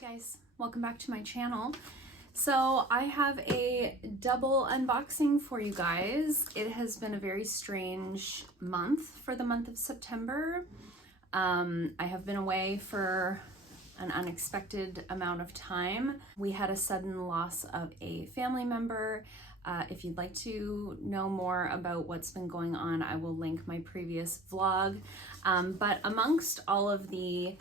guys, welcome back to my channel. So I have a double unboxing for you guys. It has been a very strange month for the month of September. I have been away for an unexpected amount of time. We had a sudden loss of a family member. If you'd like to know more about what's been going on, I will link my previous vlog. But amongst all of the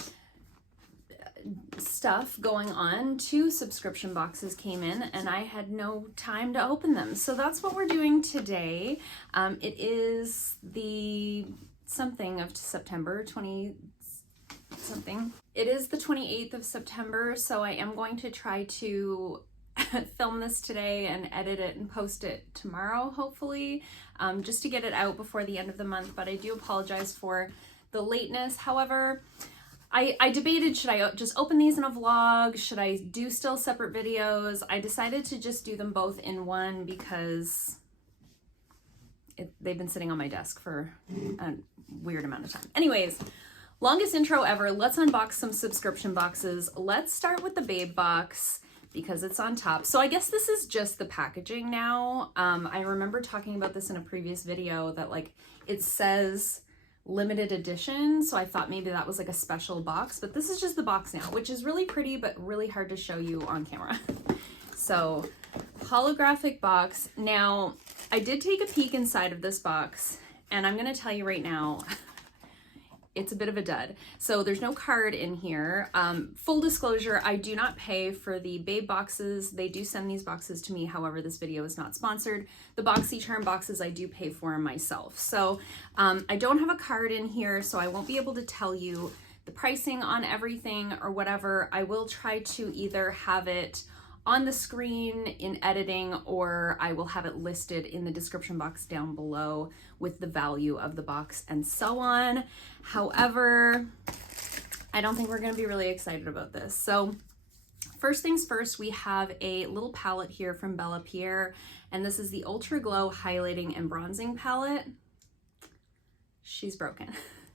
stuff going on, 2 subscription boxes came in and I had no time to open them. So that's what we're doing today. It is the something of September, 20 something. It is the 28th of September, so I am going to try to film this today and edit it and post it tomorrow, hopefully, just to get it out before the end of the month. But I do apologize for the lateness. However, I debated, should I just open these in a vlog? Should I do still separate videos? I decided to just do them both in one because they've been sitting on my desk for a weird amount of time. Anyways, longest intro ever. Let's unbox some subscription boxes. Let's start with the Babebox because it's on top. So I guess this is just the packaging now. I remember talking about this in a previous video that like it says limited edition, so I thought maybe that was like a special box, but this is just the box now, which is really pretty but really hard to show you on camera. So holographic box. Now I did take a peek inside of this box and I'm gonna tell you right now, it's a bit of a dud. So there's no card in here. Full disclosure, I do not pay for the Babe boxes. They do send these boxes to me. However, this video is not sponsored. The Boxycharm boxes I do pay for myself. So I don't have a card in here, so I won't be able to tell you the pricing on everything or whatever. I will try to either have it on the screen in editing, or I will have it listed in the description box down below with the value of the box and so on. However, I don't think we're going to be really excited about this. So first things first, we have a little palette here from Bellapierre, and this is the Ultra Glow Highlighting and Bronzing Palette. She's broken.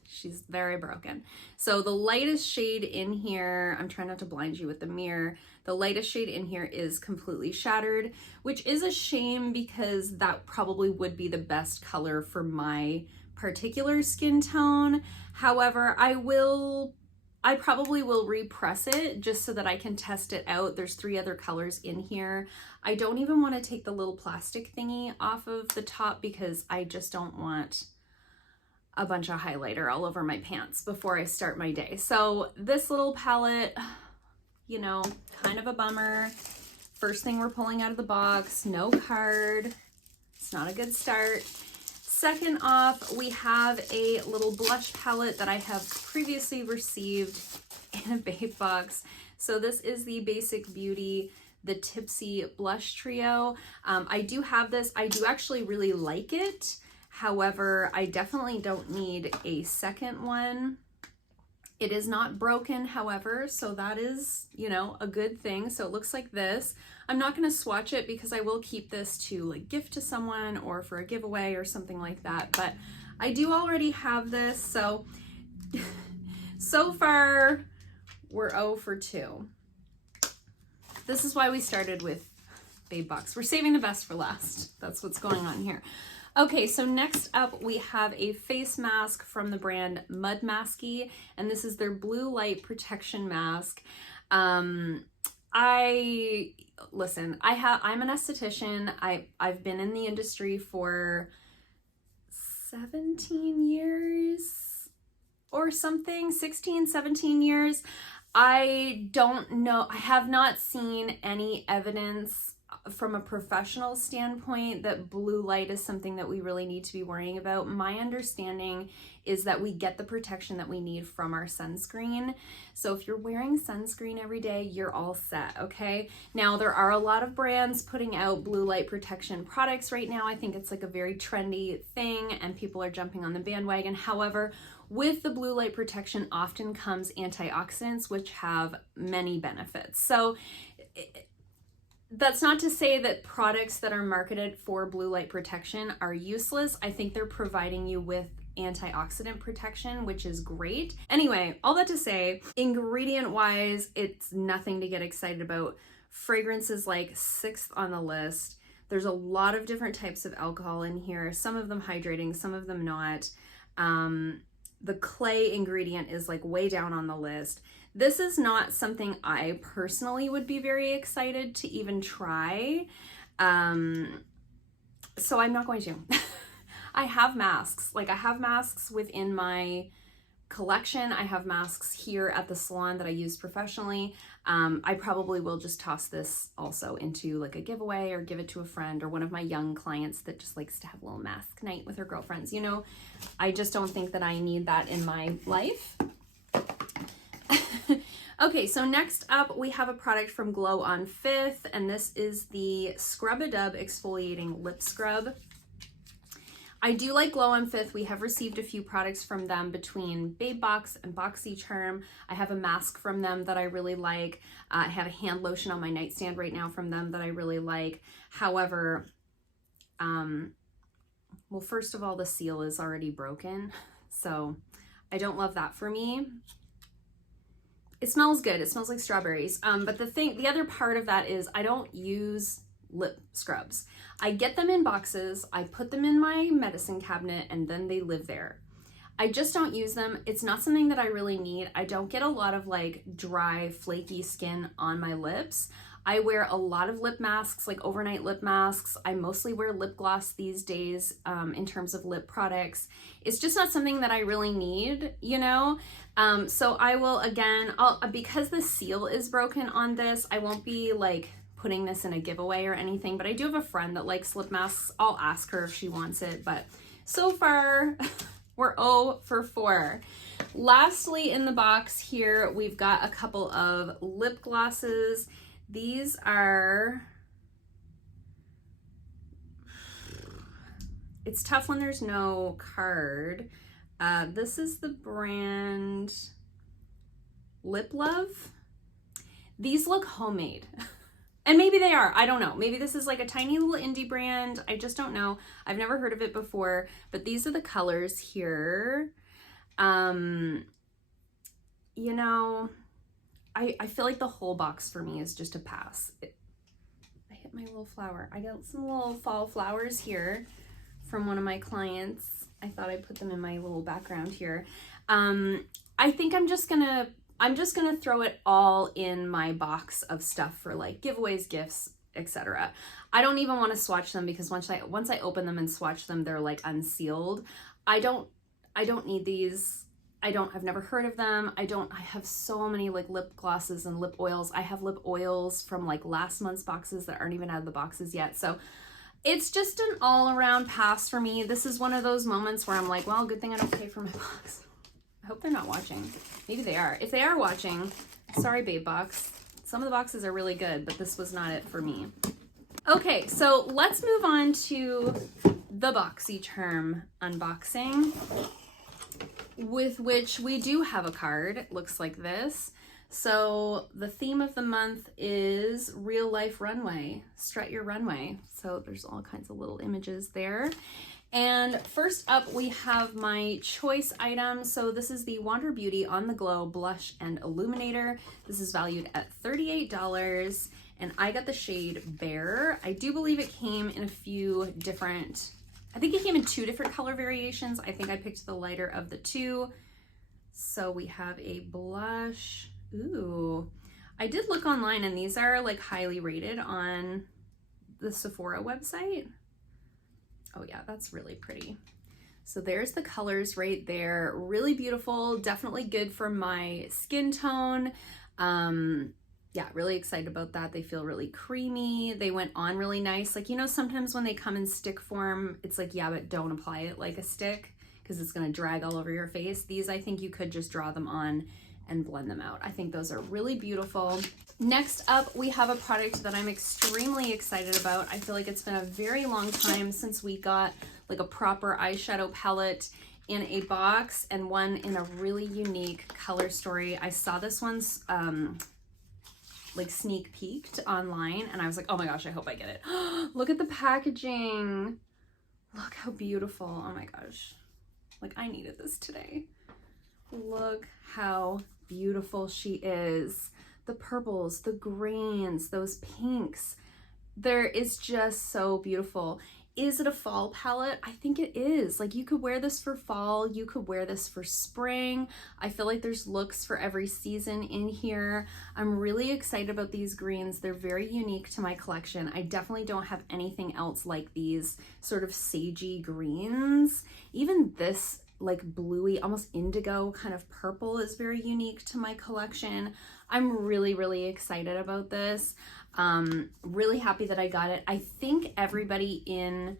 She's very broken. So the lightest shade in here, I'm trying not to blind you with the mirror, the lightest shade in here is completely shattered, which is a shame because that probably would be the best color for my particular skin tone. However, I probably will repress it just so that I can test it out. There's 3 other colors in here. I don't even want to take the little plastic thingy off of the top because I just don't want a bunch of highlighter all over my pants before I start my day. So this little palette, you know, kind of a bummer. First thing we're pulling out of the box, no card. It's not a good start. Second off, we have a little blush palette that I have previously received in a Babe box. So this is the Basic Beauty, the Tipsy blush trio. I do have this. I do actually really like it. However, I definitely don't need a second one. It is not broken, however, so that is, you know, a good thing. So it looks like this. I'm not going to swatch it because I will keep this to like gift to someone or for a giveaway or something like that. But I do already have this, so so far we're 0 for 2. This is why we started with Babebox. We're saving the best for last. That's what's going on here. Okay, so next up we have a face mask from the brand Mudmasky, and this is their blue light protection mask. I'm an esthetician. I've been in the industry for 17 years or something, 16, 17 years. I don't know, I have not seen any evidence from a professional standpoint that blue light is something that we really need to be worrying about. My understanding is that we get the protection that we need from our sunscreen. So if you're wearing sunscreen every day, you're all set, okay? Now, there are a lot of brands putting out blue light protection products right now. I think it's like a very trendy thing and people are jumping on the bandwagon. However, with the blue light protection often comes antioxidants, which have many benefits. So that's not to say that products that are marketed for blue light protection are useless. I think they're providing you with antioxidant protection, which is great. Anyway, all that to say, ingredient wise, it's nothing to get excited about. Fragrance is like 6th on the list. There's a lot of different types of alcohol in here, some of them hydrating, some of them not. The clay ingredient is like way down on the list. This is not something I personally would be very excited to even try. So I'm not going to. I have masks. Like, I have masks within my collection. I have masks here at the salon that I use professionally. I probably will just toss this also into like a giveaway or give it to a friend or one of my young clients that just likes to have a little mask night with her girlfriends. You know, I just don't think that I need that in my life. Okay, so next up we have a product from Glow on Fifth, and this is the Scrub-a-Dub Exfoliating Lip Scrub. I do like Glow on Fifth. We have received a few products from them between Babebox and Boxycharm. I have a mask from them that I really like. I have a hand lotion on my nightstand right now from them that I really like. However, well, first of all, the seal is already broken, so I don't love that for me. It smells good. It smells like strawberries. But the other part of that is I don't use lip scrubs. I get them in boxes, I put them in my medicine cabinet, and then they live there. I just don't use them. It's not something that I really need. I don't get a lot of like dry, flaky skin on my lips. I wear a lot of lip masks, like overnight lip masks. I mostly wear lip gloss these days in terms of lip products. It's just not something that I really need, you know? So I will, again, because the seal is broken on this, I won't be like putting this in a giveaway or anything, but I do have a friend that likes lip masks. I'll ask her if she wants it, but so far we're 0 for 4. Lastly, in the box here, we've got a couple of lip glosses. These are, it's tough when there's no card. This is the brand Lip Love. These look homemade. And maybe they are, I don't know. Maybe this is like a tiny little indie brand. I just don't know. I've never heard of it before, but these are the colors here. You know, I feel like the whole box for me is just a pass. I hit my little flower. I got some little fall flowers here from one of my clients. I thought I'd put them in my little background here. I think I'm just gonna throw it all in my box of stuff for like giveaways, gifts, etc. I don't even want to swatch them because once I open them and swatch them, they're like unsealed. I don't need these. I've never heard of them. I have so many like lip glosses and lip oils. I have lip oils from like last month's boxes that aren't even out of the boxes yet. So it's just an all around pass for me. This is one of those moments where I'm like, well, good thing I don't pay for my box. I hope they're not watching. Maybe they are. If they are watching, sorry, Babebox. Some of the boxes are really good, but this was not it for me. Okay, so let's move on to the Boxycharm unboxing, with which we do have a card. It looks like this. So the theme of the month is real life runway, strut your runway. So there's all kinds of little images there. And first up, we have my choice item. So this is the Wander Beauty On The Glow Blush and Illuminator. This is valued at $38, and I got the shade Bear. I do believe it came in a few different, I think it came in 2 different color variations. I think I picked the lighter of the 2. So we have a blush. Ooh, I did look online and these are like highly rated on the Sephora website. Oh yeah, that's really pretty. So there's the colors right there. Really beautiful, definitely good for my skin tone. Yeah, really excited about that. They feel really creamy. They went on really nice. Like, you know, sometimes when they come in stick form, it's like, yeah, but don't apply it like a stick because it's gonna drag all over your face. These, I think you could just draw them on and blend them out. I think those are really beautiful. Next up, we have a product that I'm extremely excited about. I feel like it's been a very long time since we got like a proper eyeshadow palette in a box, and one in a really unique color story. I saw this one's like sneak peeked online and I was like, oh my gosh, I hope I get it. Look at the packaging. Look how beautiful. Oh my gosh. Like, I needed this today. Look how beautiful she is. The purples, the greens, those pinks. There is just so beautiful. Is it a fall palette? I think it is. Like, you could wear this for fall, you could wear this for spring. I feel like there's looks for every season in here. I'm really excited about these greens. They're very unique to my collection. I definitely don't have anything else like these sort of sagey greens. Even this like bluey, almost indigo kind of purple is very unique to my collection. I'm really, really excited about this. Really happy that I got it. I think everybody in,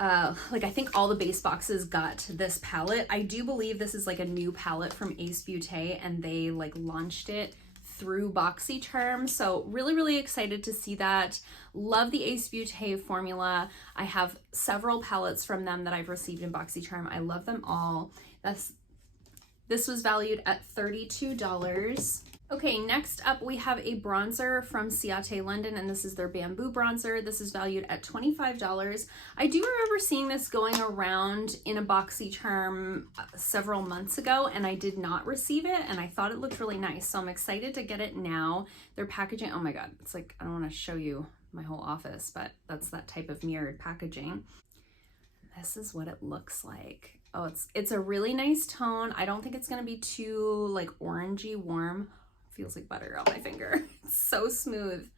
I think all the base boxes got this palette. I do believe this is like a new palette from Ace Beaute, and they like launched it through Boxycharm. So really, really excited to see that. Love the Ace Beaute formula. I have several palettes from them that I've received in Boxycharm. I love them all. This was valued at $32. Okay, next up we have a bronzer from Ciate London, and this is their Bamboo Bronzer. This is valued at $25. I do remember seeing this going around in a Boxycharm several months ago, and I did not receive it, and I thought it looked really nice, so I'm excited to get it now. Their packaging, oh my god, it's like, I don't want to show you my whole office, but that's that type of mirrored packaging. This is what it looks like. Oh, it's a really nice tone. I don't think it's going to be too like orangey warm. Feels like butter on my finger. It's so smooth.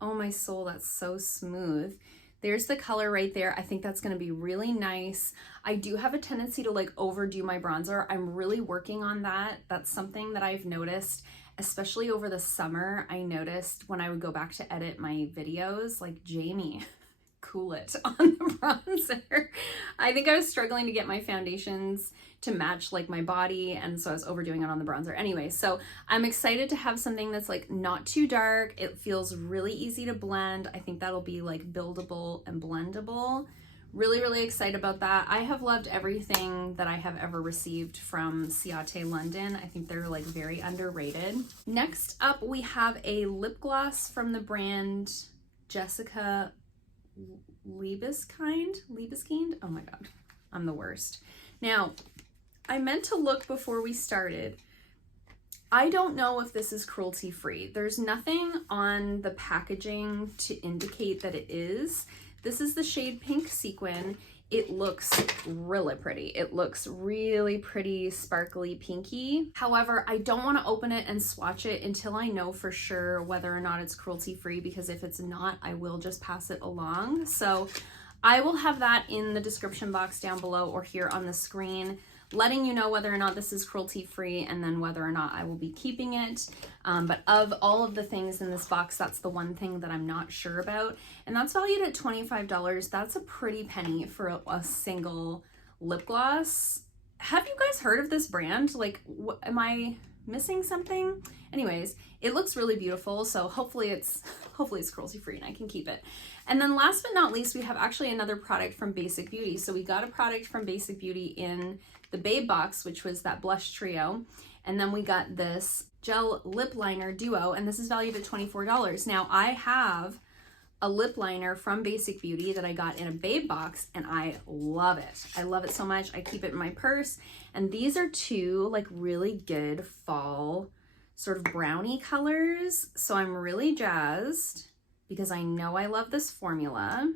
Oh my soul, that's so smooth. There's the color right there. I think that's going to be really nice. I do have a tendency to like overdo my bronzer. I'm really working on that. That's something that I've noticed, especially over the summer. I noticed when I would go back to edit my videos, like, Jamie, cool it on the bronzer. I think I was struggling to get my foundations to match like my body, and so I was overdoing it on the bronzer. Anyway, so I'm excited to have something that's like not too dark. It feels really easy to blend. I think that'll be like buildable and blendable. Really, really excited about that. I have loved everything that I have ever received from Ciate London. I think they're like very underrated. Next up, we have a lip gloss from the brand Jessica Liebeskind. Oh my god, I'm the worst. Now, I meant to look before we started. I don't know if this is cruelty-free. There's nothing on the packaging to indicate that it is. This is the shade Pink Sequin. It looks really pretty. It looks really pretty, sparkly, pinky. However, I don't want to open it and swatch it until I know for sure whether or not it's cruelty-free, because if it's not, I will just pass it along. So I will have that in the description box down below or here on the screen, letting you know whether or not this is cruelty-free and then whether or not I will be keeping it. But of all of the things in this box, that's the one thing that I'm not sure about. And that's valued at $25. That's a pretty penny for a single lip gloss. Have you guys heard of this brand? Like, am I missing something? Anyways, it looks really beautiful, so hopefully it's cruelty-free and I can keep it. And then last but not least, we have actually another product from Basic Beauty. So we got a product from Basic Beauty in the Babebox, which was that blush trio. And then we got this gel lip liner duo, and this is valued at $24. Now, I have a lip liner from Basic Beauty that I got in a Babebox, and I love it. I love it so much. I keep it in my purse. And these are two like really good fall sort of brownie colors. So I'm really jazzed because I know I love this formula.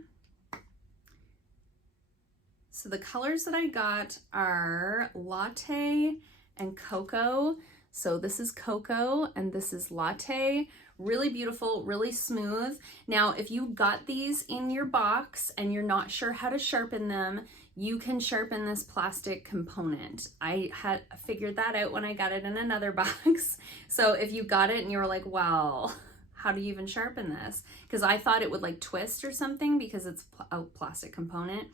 So the colors that I got are Latte and Cocoa. So this is Cocoa and this is Latte. Really beautiful, really smooth. Now, if you got these in your box and you're not sure how to sharpen them, you can sharpen this plastic component. I had figured that out when I got it in another box. So if you got it and you were like, well, how do you even sharpen this? Because I thought it would like twist or something because it's a plastic component.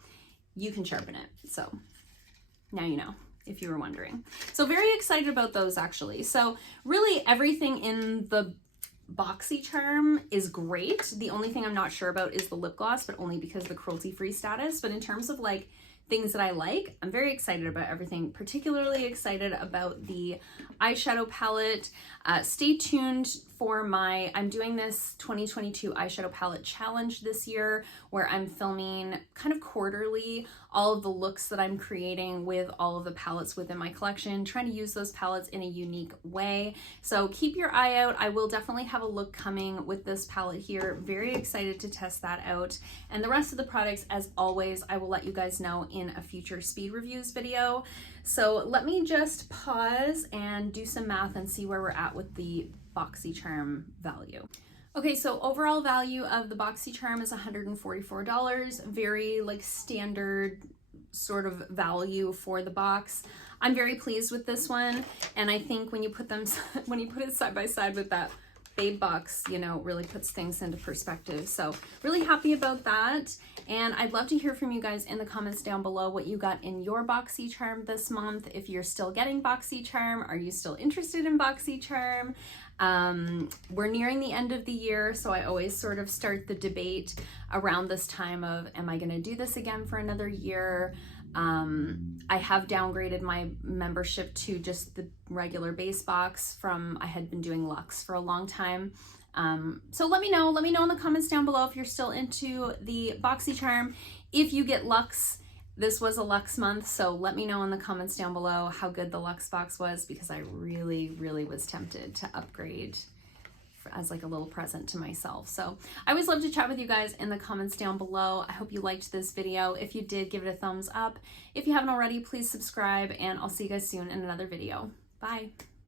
You can sharpen it. So now you know, if you were wondering. So very excited about those actually. So really everything in the Boxycharm is great. The only thing I'm not sure about is the lip gloss, but only because of the cruelty-free status. But in terms of like things that I like, I'm very excited about everything, particularly excited about the eyeshadow palette. Stay tuned for I'm doing this 2022 eyeshadow palette challenge this year, where I'm filming kind of quarterly all of the looks that I'm creating with all of the palettes within my collection, trying to use those palettes in a unique way. So keep your eye out. I will definitely have a look coming with this palette here. Very excited to test that out. And the rest of the products, as always, I will let you guys know in a future speed reviews video. So let me just pause and do some math and see where we're at with the Boxycharm value. Okay, so overall value of the Boxycharm is $144. Very like standard sort of value for the box. I'm very pleased with this one, and I think when you put it side by side with that Babebox, you know, really puts things into perspective. So really happy about that. And I'd love to hear from you guys in the comments down below what you got in your Boxycharm this month. If you're still getting Boxycharm, are you still interested in Boxycharm? We're nearing the end of the year, so I always sort of start the debate around this time of, am I going to do this again for another year? I have downgraded my membership to just the regular base box from, I had been doing Luxe for a long time. So let me know in the comments down below if you're still into the Boxycharm. If you get Luxe, this was a Luxe month, so let me know in the comments down below how good the Luxe box was, because I really, really was tempted to upgrade as like a little present to myself. So I always love to chat with you guys in the comments down below. I hope you liked this video. If you did, give it a thumbs up. If you haven't already, please subscribe, and I'll see you guys soon in another video. Bye.